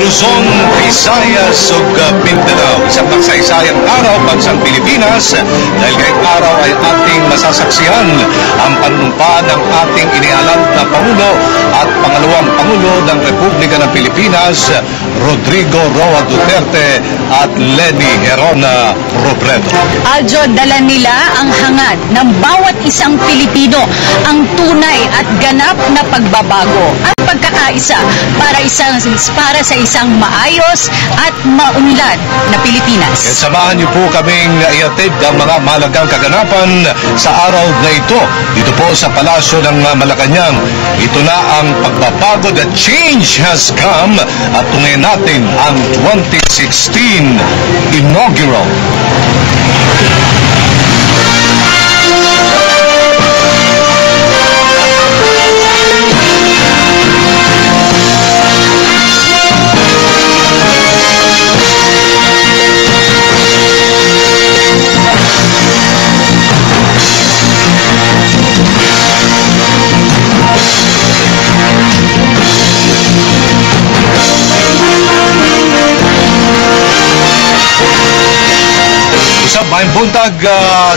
Luzon, Visayas ug Mindanao. Isang magsaysayang araw bansang Pilipinas dahil ngayong araw ay ating masasaksihan ang panunumpa ng ating inialad na Pangulo at pangalawang Pangulo ng Republika ng Pilipinas, Rodrigo Roa Duterte at Leni Herona Robredo. Aljo, dala nila ang hangad ng bawat isang Pilipino, ang tunay at ganap na pagbabago at pagkakaisa para sa isang maayos at maunlad na Pilipinas. Samahan niyo po kaming iatid ang mga mahalagang kaganapan sa araw na ito dito po sa Palasyo ng Malacanang. Ito na ang pagbabago, the change has come, at tungayin natin ang 2016 inaugural. Maayong buntag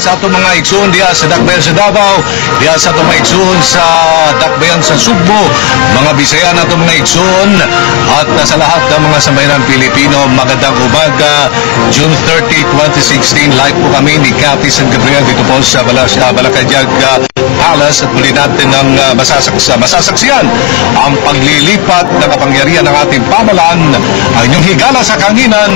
sa atong mga igsoon diya sa Dakbayan sa Davao, diya sa atong mga igsoon sa Dakbayan sa Sugbo, mga Bisaya na atong mga igsoon, at sa lahat ng mga sambayanang Pilipino, magandang umaga. June 30, 2016, live po kami ni Cathy San Gabriel dito po sa Balakajag Palace, at muli natin ang masasaksiyan ang paglilipat ng kapangyarihan ng ating pamalaan. Ang inyong higala sa kanginan,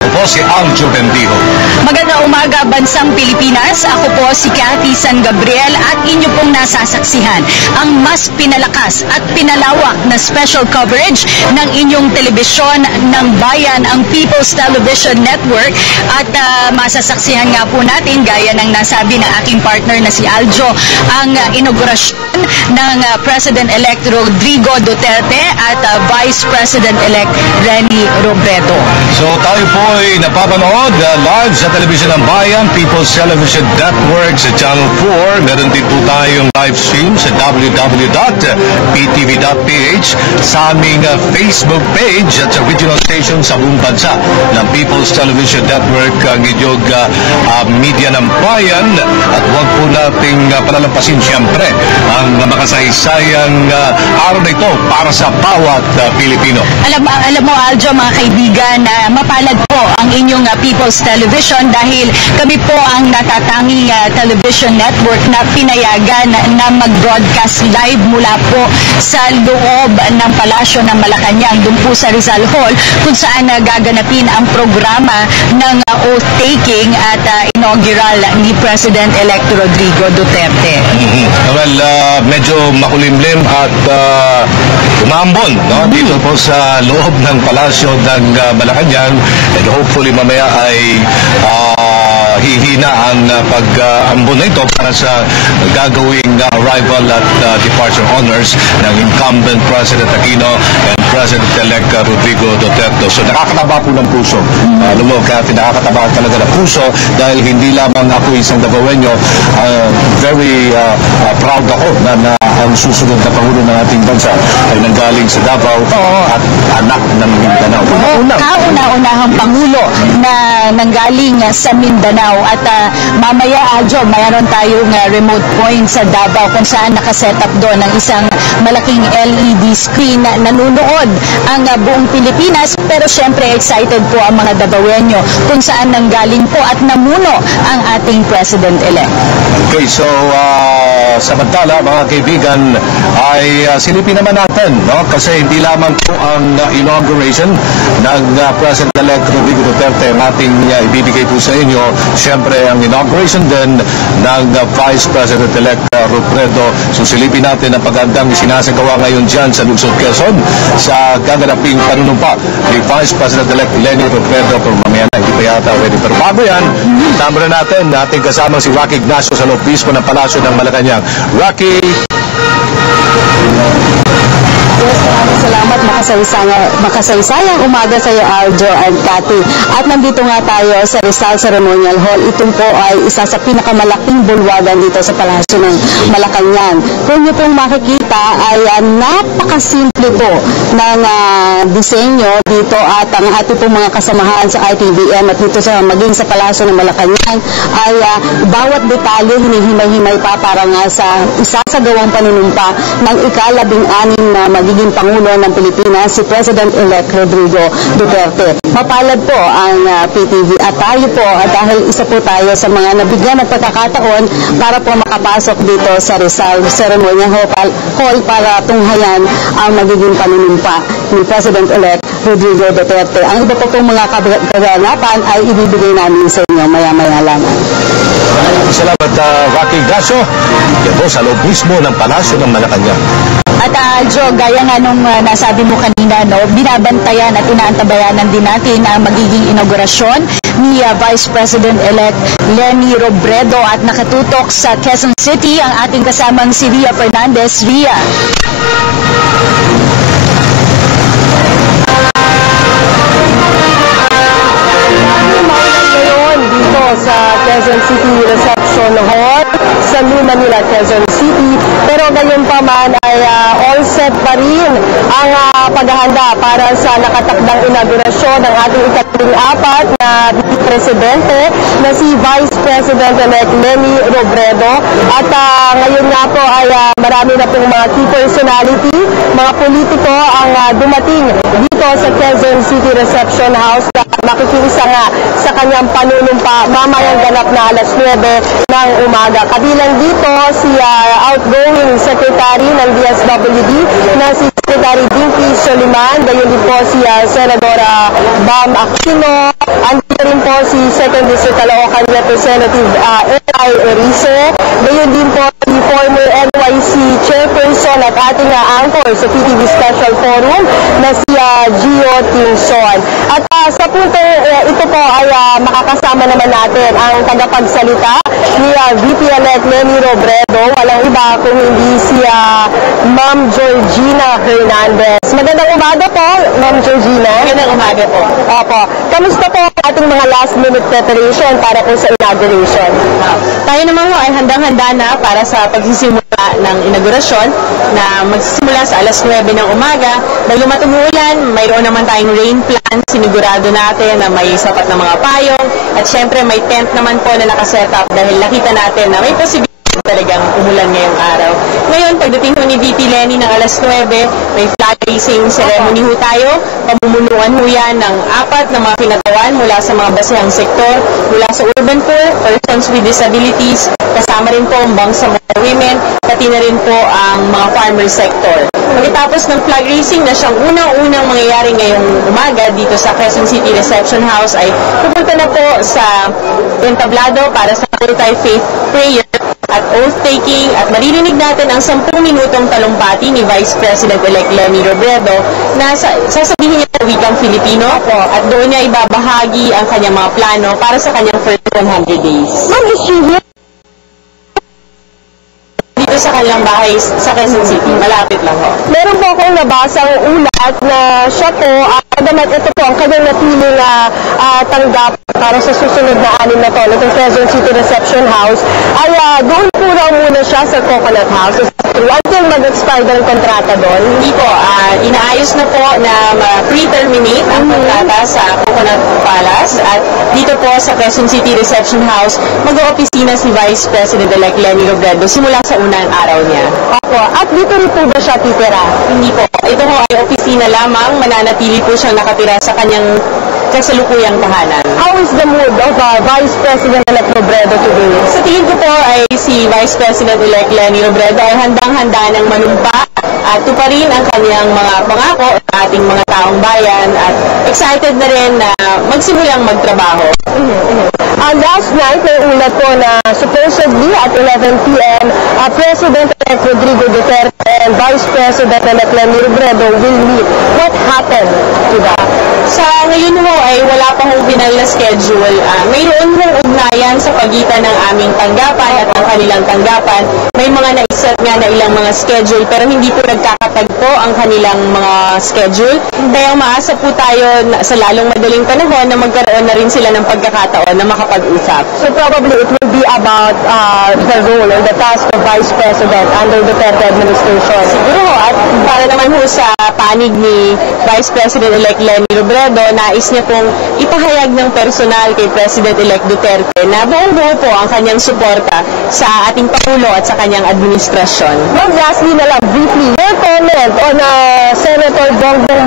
ako po si Aljo Bendijo. Magandang umaga bansang Pilipinas, ako po si Cathy San Gabriel at inyo pong nasasaksihan ang mas pinalakas at pinalawak na special coverage ng inyong telebisyon ng bayan, ang People's Television Network, at masasaksihan nga po natin, gaya ng nasabi ng aking partner na si Aljo, ang inaugurasyon ng President-elect Rodrigo Duterte at Vice President-elect Leni Robredo. So tayo po ay napapanood live sa telebisyon ng bayan, People's Television Network sa Channel 4. Meron din po tayong live stream sa www.ptv.ph, sa aming Facebook page at sa regional station sa buong bansa ng People's Television Network, ang inyong media ng bayan. At huwag po nating palalampasin siyempre ang makasaysayang araw na ito para sa bawat Pilipino. Alam mo, Aljo, mga kaibigan, mapalad po ang inyong People's Television dahil kami po ang natatanging television network na pinayagan na mag-broadcast live mula po sa loob ng Palasyo ng Malacanang, doon po sa Rizal Hall, kung saan gaganapin ang programa ng oath-taking at inaugural ni President-elect Rodrigo Duterte. Well, medyo makulimlim at umambon, no? Dito po sa loob ng Palasyo ng Malacanang, and hopefully mamaya ay hihina ang pag-ambon na ito para sa gagawing arrival at departure honors ng incumbent President Aquino and President-elect Rodrigo Duterte. So nakakataba po ng puso. Alam mo, Cathy, nakakataba talaga ng puso dahil hindi lamang ako isang Davaoenyo, very proud ako na ang susunod na Pangulo ng ating bansa ay nanggaling sa Davao at anak ng Mindanao. Kauna-unahang Pangulo na nanggaling sa Mindanao. At mamaya, Aljo, mayroon tayong remote point sa Davao kung saan nakasetup doon ng isang malaking LED screen na nanunood ang buong Pilipinas. Pero syempre excited po ang mga Davaoenyo kung saan nanggaling po at namuno ang ating President-elect. Okay, so samantala mga kaibigan ay silipin naman natin, no? Kasi hindi lamang po ang inauguration ng President-elect Rodrigo Duterte ang ating ibibigay po sa inyo. Siyempre ang inauguration din ng Vice President-elect Robredo. So silipin natin ang pagandang sinasagawa ngayon dyan sa Lungsod Quezon sa gaganaping panunumpa ni Vice President-elect Leni Robredo. Pero mamaya na, hindi pa yata ready. Pero bago yan, tama na natin ating kasama si Rocky Ignacio sa loob mismo ng Palasyo ng Malacanang. Rocky! Yes, maraming salamat. salamat, makasaysayang umaga sa iyo, Aljo and Cathy. At nandito nga tayo sa Rizal Ceremonial Hall. Ito po ay isa sa pinakamalaking bulwagan dito sa Palasyo ng Malacanang. Kung niyo pong makikita ay napakasimple po ng disenyo dito at ang ating pong mga kasamahan sa ITVM at dito sa maging sa Palasyo ng Malacanang ay bawat detalye hinihimay-himay pa para nga sa isasagawang panunumpa ng ika-16 na magiging Pangulo ng Pilipinas, si President-elect Rodrigo Duterte. Mapalad po ang PTV at tayo po dahil isa po tayo sa mga nabigyan ng pagkakataon para po makapasok dito sa Rizal Ceremonial Hall para tunghayan ang magiging panunumpa ni President-elect Rodrigo Duterte. Ang iba po pong mga kaganapan ay ibibigay namin sa inyo maya-maya lang. Salamat, Rocky Gracio. Yan po sa loob mismo ng Palasyo ng Malacanang. At Jo, gaya nga nung nasabi mo kanina, no, binabantayan at inaantabayanan din natin ang magiging inaugurasyon ni Vice President-elect Leni Robredo at nakatutok sa Quezon City ang ating kasamang si Ria Fernandez. Ria. Sa Quezon City Reception Hall sa New Manila, Quezon City. Pero gayon pa man ay all set pa rin ang paghahanda para sa nakatakdang inaugurasyon ng ating ika-4 na presidente na si Vice President-elect Leni Robredo. At ngayon nga po ay marami na pong mga key personality, mga politiko ang dumating dito sa Quezon City Reception House na makikiisa nga sa kanyang panunumpa mamayang ganap na alas 9 ng umaga. Kabilang dito si outgoing Secretary ng DSWD na si Secretary Dinky Soliman, gayon din po si Senadora Bam Aquino, andito rin po si 2nd District Caloocan Representative Eli Erice, gayon din po si former NYC Chairperson at ating anchor sa PTV Special Forum na si Gio Tingson. At sa punto ito po ay makakasama naman natin ang tagapagsalita ni VP-elect Leni Robredo, walang iba kung hindi si Ma'am Georgina Hernandez. Magandang umaga po, Ma'am Georgina. Magandang umaga po. Opo. Kamusta po ang ating mga last-minute preparation para po sa inauguration? Tayo naman po ay handang-handa na para sa pagsisimula ng inaugurasyon na magsisimula sa alas 9 ng umaga. Dahil matumulan, mayroon naman tayong rain plan. Sinigurado natin na may sapat na mga payong at syempre may tent naman po na nakaset up dahil nakita natin na may posibilidad talagang umulan ngayong araw. Ngayon, pagdating po ni VP Leni ng alas 9, may flag raising ceremony ho tayo. Pamumunuan ho yan ng 4 na mga kinatawan mula sa mga basehang sektor, mula sa urban poor, persons with disabilities, kasama rin po ang Bangsamoro Women, pati na rin po ang mga farmer sector. Pagkatapos ng flag raising na siyang unang-unang mangyayari ngayong umaga dito sa Quezon City Reception House ay pupunta na po sa entablado para sa multi-faith prayer at oath-taking at maririnig natin ang 10 minutong talumpati ni Vice President-elect Leni Robredo na sasabihin niya sa wikang Filipino at doon niya ibabahagi ang kanyang mga plano para sa kanyang first 100 days. Ma'am, is she here? Dito sa kanyang bahay sa Quezon City, malapit lang ho. Meron po akong nabasang ulat na siya po, ito po ang kanyang napiling tanggap para sa susunod na 6 na taon itong Quezon City Reception House ay doon po raw muna siya sa Coconut House until mag-expire ng kontrata doon. Hindi po, inaayos na po na pre-terminate ang kontrata sa Coconut Palace at dito po sa Quezon City Reception House mag-oopisina si Vice President-elect Leni Robredo simula sa unang araw niya. Opo, at dito rin po ba siya titira? Hindi po, ito po ay opisina lamang, mananatili po siyang nakatira sa kanyang kasalukuyang tahanan. How is the mood of Vice President-elect Robredo today? Sa tingin ko po ay si Vice President-elect Leni Robredo ay handang-handa ng manumpa at tuparin ang kanyang mga pangako sa ating mga taong bayan at excited na rin na magsimulang magtrabaho. Last night, may ulat po na supposedly at 11 p.m., President-elect Rodrigo Duterte and Vice President-elect Leni Robredo will meet. What happened to that? Sa ngayon ho ay wala pa hong final na schedule. Mayroon hong ugnayan sa pagitan ng aming tanggapan at ang kanilang tanggapan. May mga naiset nga na ilang mga schedule pero hindi po nagkakatagpo ang kanilang mga schedule. Kaya umaasa po tayo sa lalong madaling panahon na magkaroon na rin sila ng pagkakataon na makapag-usap. So probably it will be about the role or the task of Vice President under the Duterte administration. Siguro ho, at para naman ho sa panig ni Vice President-elect Leni Robredo, nais niya pong ipahayag ng personal kay President-elect Duterte na buong-buo po ang kanyang suporta sa ating Pangulo at sa kanyang administrasyon. Ma'am, lastly na lang, briefly, your comment on Senator Bongbong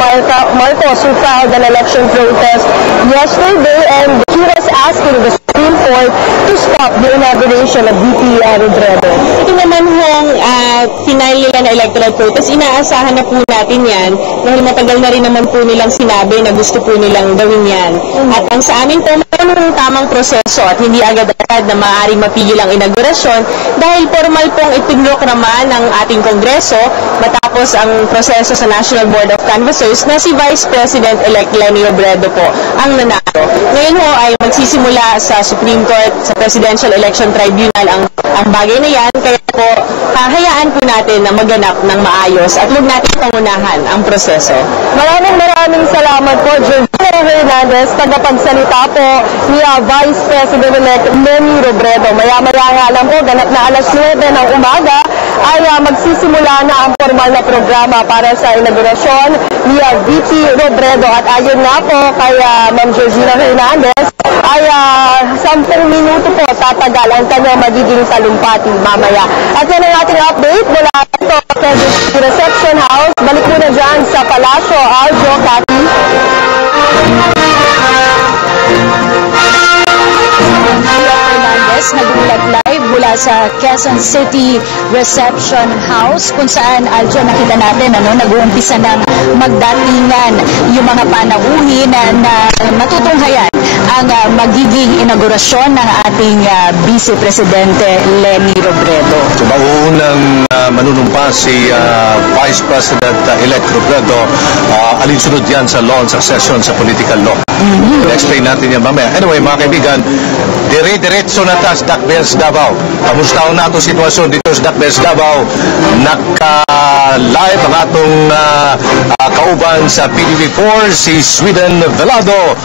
Marcos who filed an election protest yesterday and he was asking the Supreme Court to stop the inauguration of VP Robredo. Ito naman hong final nila na electoral protest, inaasahan na po natin yan dahil matagal na rin naman po nilang sinabi na gusto po nilang gawin yan. At ang sa amin po, mayroon tamang proseso at hindi agad-agad na maaaring mapigil ang inaugurasyon dahil formal pong ipinrokrama ng ating Kongreso matapos ang proseso sa National Board of Canvassers na si Vice President-elect Leni Robredo po ang nanalo. Ngayon ho ay magsisimula sa Supreme Court, sa Presidential Election Tribunal ang bagay na yan, kaya po hahayaan po natin na maganap ng maayos at huwag natin pangunahan ang proseso. Maraming salamat po, Georgina Hernandez, tagapagsalita po ni Vice President-elect Leni Robredo. Maya-maya nga lang po, ganap na alas 9 ng umaga, ay magsisimula na ang formal na programa para sa inaugurasyon ni VP Robredo. At ayon nga po kay Ma'am Georgina Hernandez, ay 10 minuto po tatagal ang kanyang magiging talumpati mamaya. At yan ang ating update mula ito sa Reception House. Balik muna dyan sa Palacio. Aljo, Cathy. Nagulat live mula sa Quezon City Reception House kung saan, Aljo, nakita natin nag-uumpisa ng magdatingan yung mga panauhin na matutunghayan ang magiging inaugurasyon ng ating Vice Presidente Leni Robredo. So, mauunang manunumpa si Vice President-elect Robredo, alinsunod yan sa law and succession sa political law. I-explain natin yan mamaya. Anyway, mga kaibigan, dire-diretso na ta sa Dakbels Davao. Kamusta na itong sitwasyon dito sa Dakbels Davao? Naka-live ang atong kauban sa PTV4, si Sweden Velado.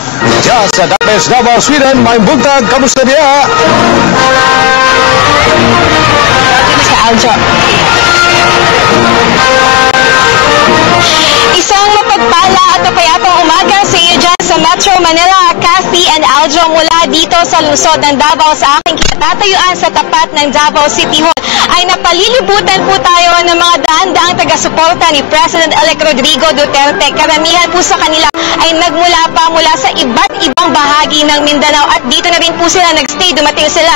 Diyan sa Dakbels Davao, Sweden. May buntag, kamusta niya? Sa Aljo. Isang mapagpala at mapayapang umaga sa iyo dyan sa Metro Manila, Cathy and Aljo, mula dito sa lungsod ng Davao sa aking kinatatayuan sa tapat ng Davao City Hall ay napalilibutan po tayo ng mga daan-daang taga-suporta ni President-elect Rodrigo Duterte. Karamihan po sa kanila ay nagmula sa iba't ibang bahagi ng Mindanao at dito na rin po sila nagstay. Dumating sila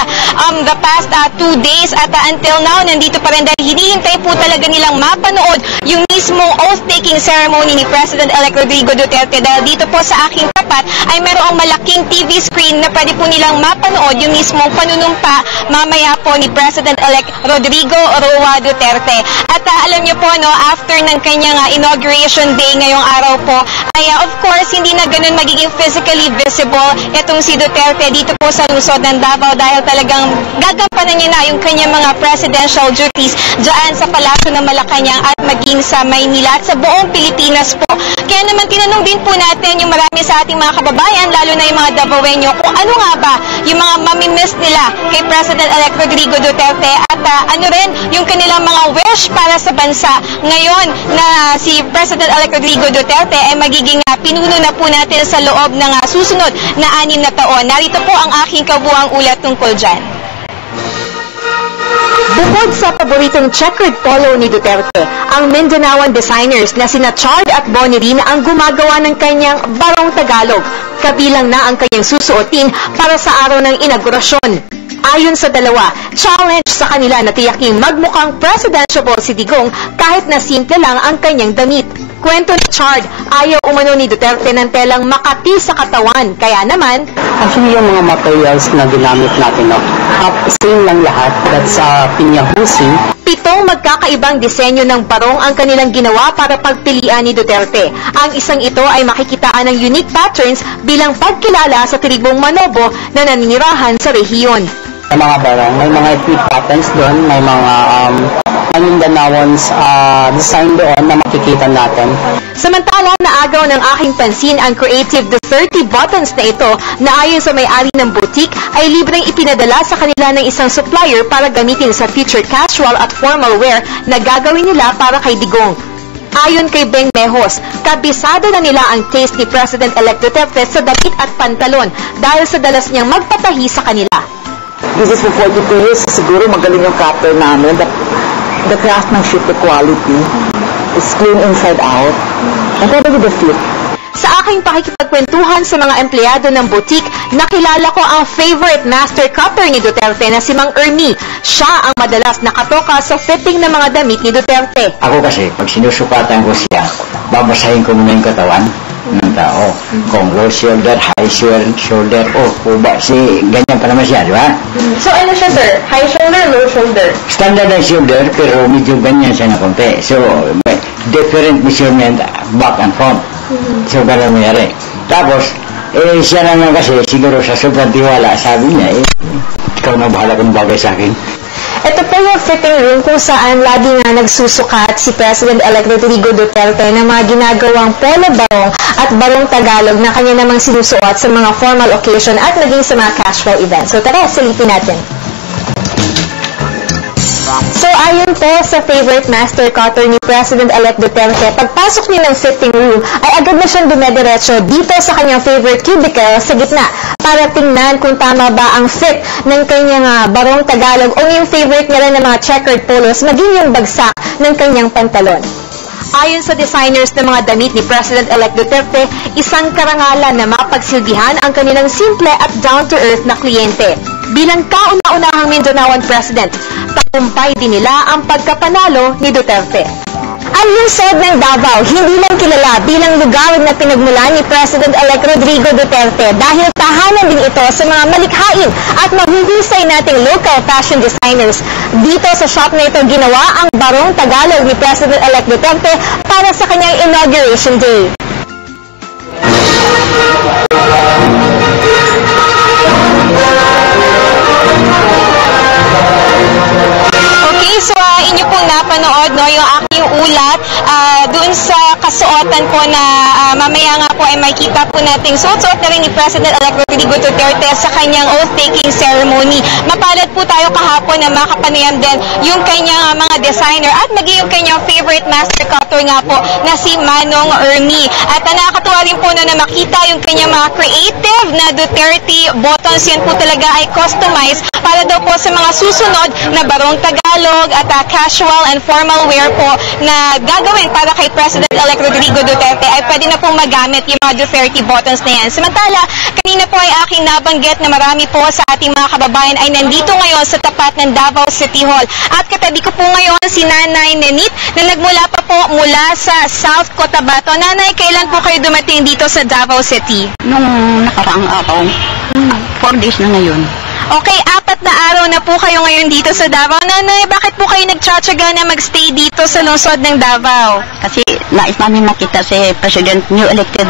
the past 2 days at until now nandito pa rin dahil hinihintay po talaga nilang mapanood yung mismong oath-taking ceremony ni President-elect Rodrigo Duterte dahil dito po sa aking tapat ay mayroong malaking TV screen na pwede po nilang mapanood yung mismong panunumpa mamaya po ni President-elect Rodrigo Roa Duterte. At alam niyo po, after ng kanyang inauguration day ngayong araw po, ay of course, hindi na ganun magiging physically visible itong si Duterte dito po sa lungsod ng Davao dahil talagang gagampanan niya na yung kanyang mga presidential duties dyan sa Palasyo ng Malacanang at maging sa Maynila at sa buong Pilipinas po. Kaya naman tinanong din po natin yung marami sa ating mga kababayan, lalo na yung mga Davaoenyo, kung ano nga ba yung mga mamimiss nila kay President-elect Rodrigo Duterte at ano rin yung kanilang mga wish para sa bansa ngayon na si President-elect Rodrigo Duterte ay magiging pinuno na po natin sa loob ng susunod na 6 na taon. Narito po ang aking kabuuang ulat tungkol dyan. Bukod sa paboritong checkered polo ni Duterte, ang Mindanaoan designers na sina Chard at Bonnie rin ang gumagawa ng kanyang Barong Tagalog, kabilang na ang kanyang susuotin para sa araw ng inaugurasyon. Ayon sa dalawa, challenge sa kanila na tiyaking magmukhang presidential si Digong kahit na simple lang ang kanyang damit. Kwento ni Chard, ayaw umano ni Duterte ng telang makati sa katawan. Kaya naman, actually, yung mga materials na ginamit natin, same lang lahat. That's pinyahusi. 7 magkakaibang disenyo ng barong ang kanilang ginawa para pagpilian ni Duterte. Ang isang ito ay makikitaan ng unique patterns bilang pagkilala sa tribong Manobo na naninirahan sa rehiyon. Sa mga barong, may mga unique patterns doon, may mga Mindanawans design doon na makikita natin. Samantala, naagaw ng aking pansin ang creative Duterte buttons na ito na ayon sa may-ari ng boutique ay libreng ipinadala sa kanila ng isang supplier para gamitin sa future casual at formal wear na gagawin nila para kay Digong. Ayon kay Beng Mejos, kabisado na nila ang taste ni President-elect Duterte sa damit at pantalon dahil sa dalas niyang magpatahi sa kanila. This is for 42 years, siguro magaling yung cutter namin. The craftsmanship, the quality, is clean inside out. And probably the fit. Sa aking pakikipagkwentuhan sa mga empleyado ng boutique, nakilala ko ang favorite master cutter ni Duterte na si Mang Ernie. Siya ang madalas nakatoka sa fitting ng mga damit ni Duterte. Ako kasi, pag sinusukatan ko siya, babasahin ko muna yung katawan ng tao. Kung low shoulder, high shoulder, kuba, ganyan pa naman siya, di ba? So ano siya, sir? High shoulder, low shoulder? Standard ang shoulder, pero medyo ganyan siya na konti. So, may different measurement back and front. So, ganun mayari. Tapos, siya naman kasi, siguro sa sobrang tiwala, sabi niya, ikaw na bahala kung bagay sa akin. Ito po yung fitting room kung saan lagi nga nagsusukat si President-elect Rodrigo Duterte ng mga ginagawang polo barong at barong Tagalog na kanya namang sinusuot sa mga formal occasion at naging sa mga casual events. So tara, silipin natin. So ayon po sa favorite master cutter ni President-elect Duterte, pagpasok niya ng fitting room ay agad na siyang dumediretso dito sa kanyang favorite cubicle sa gitna para tingnan kung tama ba ang fit ng kanyang barong Tagalog o yung favorite niya rin ng mga checkered polos maging yung bagsak ng kanyang pantalon. Ayon sa designers ng mga damit ni President-elect Duterte, isang karangalan na mapagsilbihan ang kanilang simple at down-to-earth na kliyente. Bilang kauna-unahang Mindanaoan President, tagumpay din nila ang pagkapanalo ni Duterte. Ang lungsod ng Davao, hindi lang kilala bilang lugar na pinagmulan ni President-elect Rodrigo Duterte dahil tahanan din ito sa mga malikhain at mahuhusay nating local fashion designers. Dito sa shop na ito ginawa ang barong Tagalog ni President-elect Duterte para sa kanyang inauguration day. Okay, so inyo pong napanood yung aking ulat doon sa kasuotan ko na mamaya nga po ay makita po nating suot-suot na rin ni President-elect Rodrigo Duterte sa kanyang oath-taking ceremony. Mapalad po tayo kahapon na makapanayam din yung kanyang mga designer at maging yung kanyang favorite master cutter nga po na si Manong Ernie. At nakakatuwa rin po na makita yung kanyang mga creative na Duterte buttons. Yan po talaga ay customized para daw po sa mga susunod na barong Tagalog at casual and formal wear po na gagawin para kay President-elect Rodrigo Duterte ay pwede na pong magamit yung mga Duterte buttons na yan. Samantala, kanina po ay aking nabanggit na marami po sa ating mga kababayan ay nandito ngayon sa tapat ng Davao City Hall. At katabi ko po ngayon si Nanay Nenit na nagmula pa po mula sa South Cotabato. Nanay, kailan po kayo dumating dito sa Davao City? Nung nakaraang araw, 4 days na ngayon. Okay, 4 na araw na po kayo ngayon dito sa Davao. Nanay, bakit po kayo nagtsatsaga na magstay dito sa lungsod ng Davao? Kasi nais namin makita si President new elected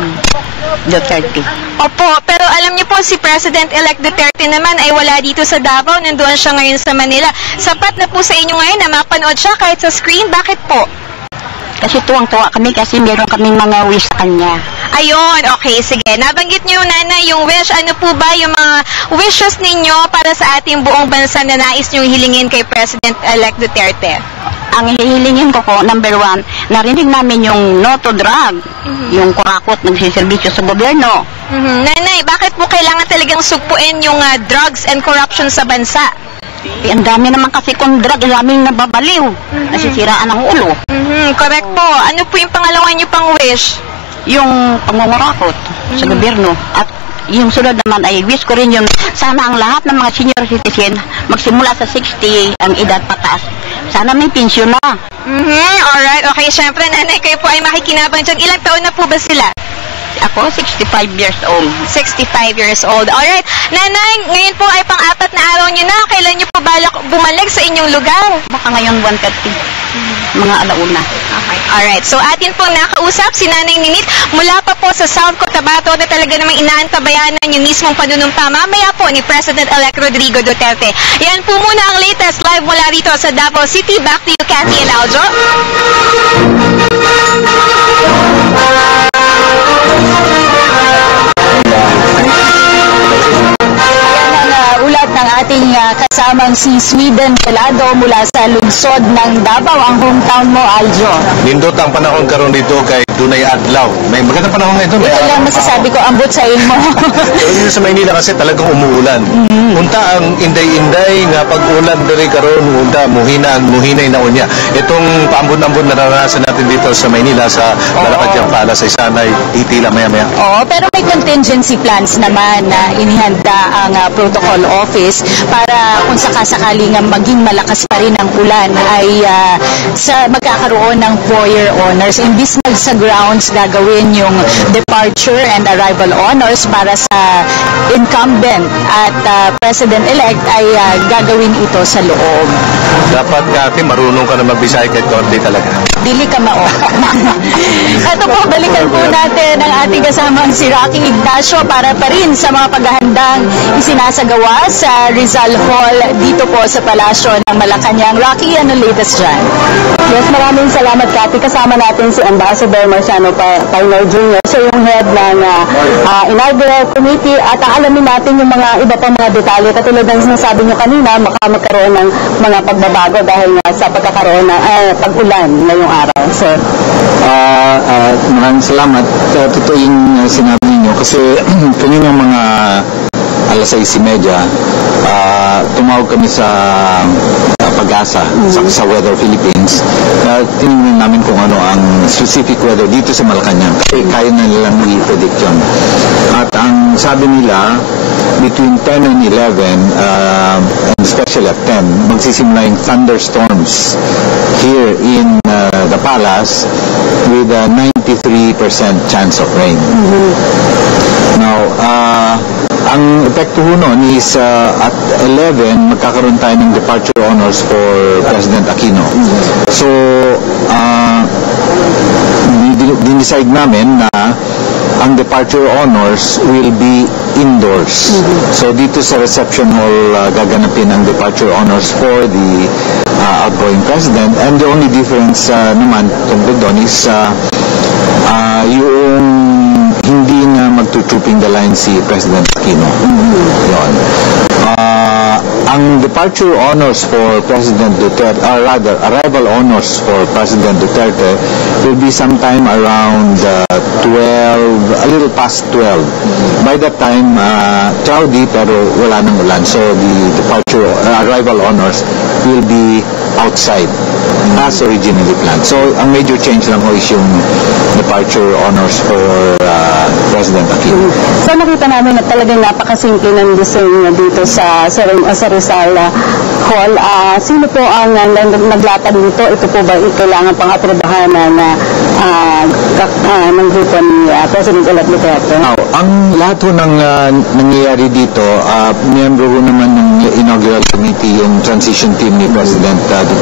Duterte. Opo, pero alam niyo po si President-elect Duterte naman ay wala dito sa Davao. Nandoon siya ngayon sa Manila. Sapat na po sa inyo ngayon na mapanood siya kahit sa screen. Bakit po? Kasi tuwang-tuwa kami kasi meron kami mga wish sa kanya. Ayun, okay, sige. Nabanggit niyo, Nanay, yung wish. Ano po ba yung mga wishes ninyo para sa ating buong bansa na nais niyong hilingin kay President-elect Duterte? Ang hihilingin ko po, number 1, narinig namin yung no to drug, yung kurakot nagsiservisyo sa gobyerno. Nanay, bakit po kailangan talagang sugpuin yung drugs and corruption sa bansa? Ang dami naman kasi kung drug, ang daming nababaliw, nasisiraan ang ulo. Correct po. Ano po yung pangalawa niyo pang wish? Yung pangungurakot sa gobyerno. At yung sunod naman ay wish ko rin yung sana ang lahat ng mga senior citizen magsimula sa 60 ang edad pataas Sana may pensyon na. Alright, okay. Syempre, nanay, kayo po ay makikinabang dyan. Ilang taon na po ba sila? Ako, 65 years old. 65 years old. Alright. Nanay, ngayon po ay pang-apat na araw nyo na. Kailan nyo po balak bumalik sa inyong lugar? Baka ngayon 1:30. Mga alauna. Okay. Alright. So, atin pong nakausap si Nanay Ninit mula pa po sa South Cotabato na talaga namang inaantabayanan yung mismong panunumpa mamaya po ni President-elect Rodrigo Duterte. Yan po muna ang latest live mula rito sa Davao City. Back to you, Cathy and Aljo. Ulat ng ating kasamang si Sweden Pelado mula sa lungsod ng Davao, ang hometown mo, Aljo. Nindot ang panahon karon dito kay Dunay Adlaw. May magandang panahon ngayon. Ito lang masasabi ko, ambot sa ilmo. Pero dito sa Maynila kasi talagang umuulan. Unta ang inday-inday nga pag-ulan diri karon, unta muhinay na unya. Itong paambon-ambon na naranasan natin dito sa Maynila sa Malacanang Palace ay sanay titila maya-maya. Oo, pero may contingency plans naman na inihanda ang protocol office para kung sakasakaling maging malakas pa rin ang ulan ay magkakaroon ng 4-year honors. Imbis sa grounds gagawin yung departure and arrival honors para sa incumbent at President-elect ay gagawin ito sa loob. Dapat Cathy, marunong ka na magbisay kahit konti talaga. Dili ka mao. Ito po, balikan po natin ang ating kasamang si Rocky Ignacio para pa rin sa mga paghahandang isinasagawa sa Rizal Hall dito po sa Palasyo ng Malacanang. Rocky, ano latest dyan? Yes, maraming salamat, Cathy. Kasama natin si Ambassador Marciano Painor Jr. Siya yung head ng inaugural committee at aalamin natin yung mga iba pang mga detalye. Katulad ng sinasabi nyo kanina, magkaroon ng mga pagbabago dahil nga sa pagkakaroon ng pag-ulan ngayong araw. Sir. Maraming salamat. Totoo yung sinabi niyo kasi kanina mga alas 6:30, tumawag kami sa Pag-asa sa Weather Philippines. Tinignan namin kung ano ang specific weather dito sa Malacanang. Kasi kaya na nilang i-predict yun. At ang sabi nila, between 10 and 11, and especially at 10, magsisimula yung thunderstorms here in the palace with a 93% chance of rain. Now, ang epekto nun is at 11, magkakaroon tayo ng departure honors for President Aquino. So, dinicide namin na ang departure honors will be indoors. So, dito sa reception hall, gaganapin ang departure honors for the outgoing president. And the only difference naman tungkol doon is yung hindi na magtutrooping the line si President Aquino. Yun. Ang departure honors for President Duterte, or rather, arrival honors for President Duterte will be sometime around 12, a little past 12. By that time, cloudy pero wala nang ulan. So the departure, arrival honors will be outside as originally planned. So ang major change lang ho is yung departure honors for President Aquino. So nakita namin na talagang napakasimple ng design dito sa Rizal Hall. Sino po ang naglatag dito? Ito po ba kailangan pang aprobahan ng grupo ni President-elect Duterte? Ang lahat ho ng nangyayari dito, miyembro ho naman ng inaugural committee yung transition team ni President Duterte.